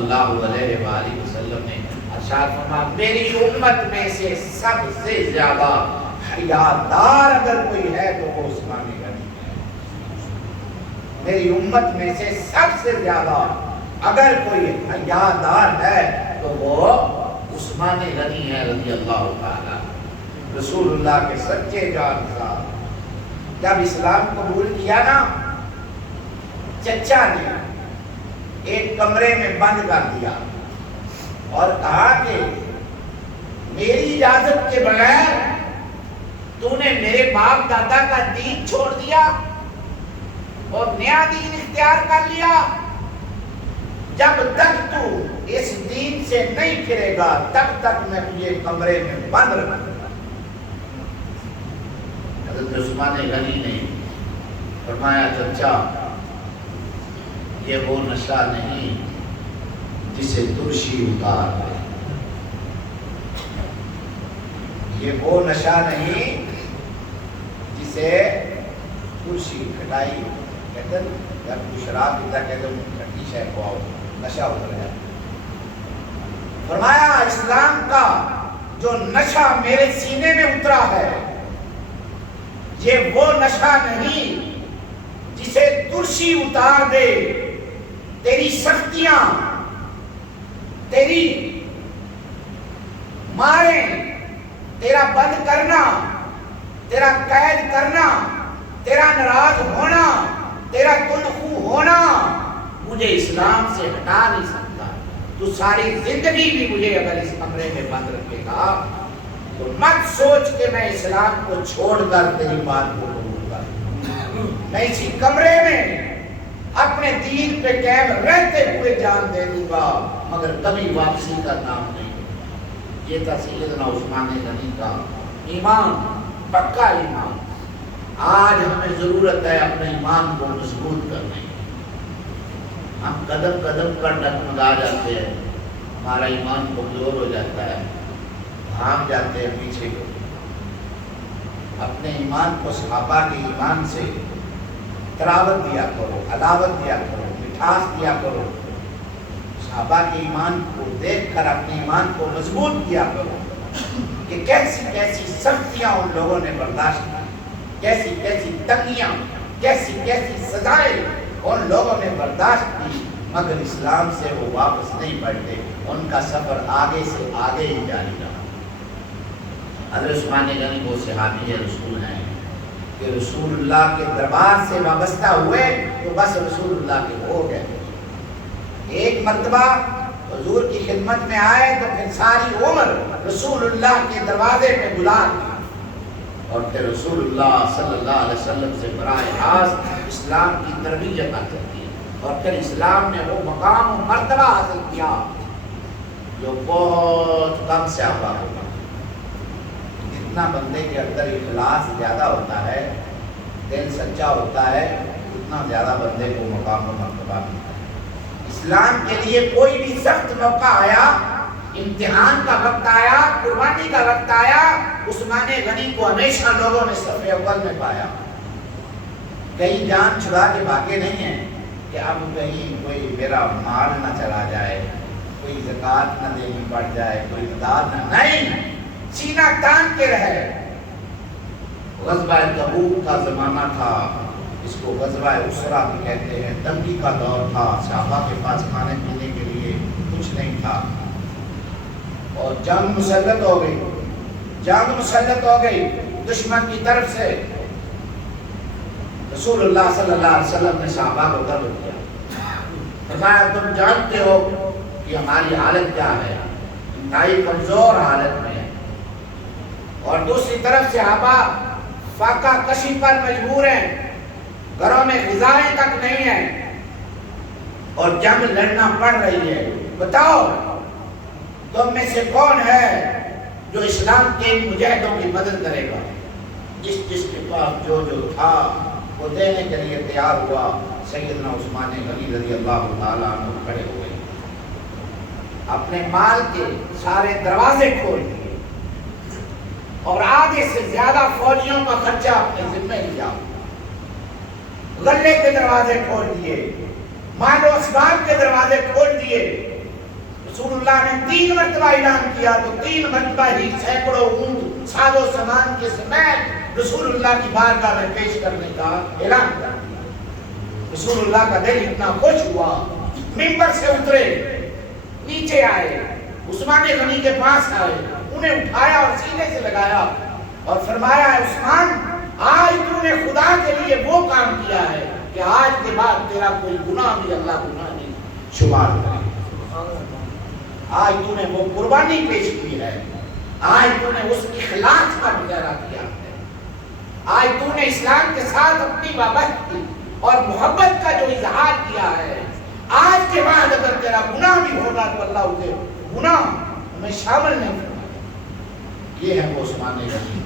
اللہ علیہ وآلہ وسلم نے ارشاد فرمایا میری امت میں سے سب سے زیادہ حیادار اگر کوئی ہے تو وہ عثمان غنی ہے۔ میری امت میں سے سب سے زیادہ اگر کوئی حیادار ہے تو وہ عثمان غنی ہے رضی اللہ تعالیٰ۔ رسول اللہ کے سچے جانسار جب اسلام قبول کیا نا، چچا نے ایک کمرے میں بند کر دیا اور کہا کہ میری اجازت کے بغیر تو نے میرے باپ دادا کا دین چھوڑ دیا اور نیا دین اختیار کر لیا، جب تک تو اس دین سے نہیں پھرے گا تب تک میں تجھے کمرے میں بند رکھوں گا۔ حضرت عثمان غنی نے فرمایا چچا یہ وہ نشہ نہیں جسے ترشی اتار دے، یہ وہ نشہ نہیں جسے ترشی کھٹائی کہتے ہیں، جب کوئی شراب پیتا کہتے ہیں کھٹی شے کو آؤ نشہ اتر جائے۔ فرمایا اسلام کا جو نشہ میرے سینے میں اترا ہے یہ وہ نشہ نہیں جسے ترشی اتار دے، تیری سختیاں، تیری ماریں، تیرا بند کرنا، تیرا قید کرنا، تیرا ناراض ہونا، تیرا تندخو ہونا مجھے اسلام سے ہٹا نہیں سکتا۔ تو ساری زندگی بھی مجھے اگر اس کمرے میں بند رکھے گا تو مت سوچ کہ میں اسلام کو چھوڑ کر تیری بات کو قبول کر، میں اسی کمرے میں اپنے دین پہ قائم رہتے ہوئے جان دے دوں گا مگر کبھی واپسی کا نام نہیں۔ یہ تھا سیدنا عثمان غنی کا ایمان، پکا ایمان۔ آج ہمیں ضرورت ہے اپنے ایمان کو مضبوط کرنے کی۔ ہم قدم قدم پر ڈگمگا جاتے ہیں، ہمارا ایمان کمزور ہو جاتا ہے، بھاگ جاتے ہیں پیچھے کو۔ اپنے ایمان کو صحابہ کے ایمان سے تراوت دیا کرو، علاوت دیا کرو، مٹھاس دیا کرو۔ صحابہ کے ایمان کو دیکھ کر اپنے ایمان کو مضبوط کیا کرو کہ کیسی کیسی سختیاں ان لوگوں نے برداشت کی، کیسی کیسی تنگیاں، کیسی کیسی سزائیں ان لوگوں نے برداشت کی، مگر اسلام سے وہ واپس نہیں پلٹے، ان کا سفر آگے سے آگے ہی جاری رہا۔ حضرت عثمان غنی وہ صحابی رسول ہیں کہ رسول اللہ کے دربار سے وابستہ ہوئے تو بس رسول اللہ کے ہو گئے۔ ایک مرتبہ حضور کی خدمت میں آئے تو پھر ساری عمر رسول اللہ کے دروازے پہ گزار دی اور پھر رسول اللہ صلی اللہ علیہ وسلم سے براہ راست اسلام کی تربیت حاصل کی اور پھر اسلام نے وہ مقام و مرتبہ حاصل کیا جو بہت کم سے آبا ہوگا۔ جتنا بندے کے اندر اخلاص زیادہ ہوتا ہے، دل سچا ہوتا ہے، اتنا زیادہ بندے کو مقام و مرتبہ ملتا ہے۔ اسلام کے لیے کوئی بھی سخت موقع آیا، امتحان کا وقت آیا، قربانی کا وقت آیا، عثمان غنی کو ہمیشہ لوگوں نے صف اول میں پایا۔ کہیں جان چھڑا کے بھاگے نہیں ہیں کہ اب کہیں کوئی میرا مال نہ چلا جائے، کوئی زکوٰۃ نہ دینی پڑ جائے، کوئی مداد نہ، نہیں، سینہ تان کے رہے۔ غزوہ تبوک کا زمانہ تھا، اس کو غزوہ اسرا بھی کہتے ہیں، تنگی کا دور تھا، صحابہ کے پاس کھانے پینے کے لیے کچھ نہیں تھا اور جنگ مسلط ہو گئی، جنگ مسلط ہو گئی دشمن کی طرف سے۔ رسول اللہ صلی اللہ علیہ وسلم نے صحابہ کو طلب کیا، فرمایا تم جانتے ہو کہ ہماری حالت کیا ہے، انتہائی کمزور حالت میں ہے اور دوسری طرف صحابہ فاقہ کشی پر مجبور ہیں، گھروں میں غذائیں تک نہیں ہیں اور جنگ لڑنا پڑ رہی ہے۔ بتاؤ تم میں سے کون ہے جو اسلام کے مجاہدوں کی مدد کرے گا؟ جس جس کے پاس جو جو تھا وہ دینے کے لیے تیار ہوا۔ سیدنا عثمان غنی رضی اللہ تعالیٰ عنہ کھڑے ہوئے، اپنے مال کے سارے دروازے کھول دیے اور آدھے سے زیادہ فوجیوں کا خرچہ اپنے ذمہ لیا، غلے کے دروازے کھول دیے، مال و اسباب کے دروازے کھول دیے اللہ نے 3 مرتبہ اعلان کیا تو 3 مرتبہ ہی سینکڑوں اونٹ ساز و سامان کے سمیت رسول اللہ کی بارگاہ میں پیش کرنے کا اعلان کر دیا۔ رسول اللہ کا دل اتنا خوش ہوا، ممبر سے اترے، نیچے آئے، عثمان غنی کے پاس آئے، انہیں اٹھایا اور سینے سے لگایا اور فرمایا اے عثمان، آج تو نے خدا کے لیے وہ کام کیا ہے کہ آج کے بعد تیرا کوئی گناہ بھی اللہ گناہ نہیں شمار کرے۔ آج تو نے وہ قربانی پیش کی ہے، آج تو نے اس اخلاص کا مظاہرہ کیا ہے، آج تو نے اسلام کے ساتھ اپنی وابستگی اور محبت کا جو اظہار کیا ہے، آج کے بعد اگر تیرا گناہ بھی ہوگا تو اللہ اسے گناہ میں شامل نہیں کرے۔ یہ ہے وہ عثمان غنی۔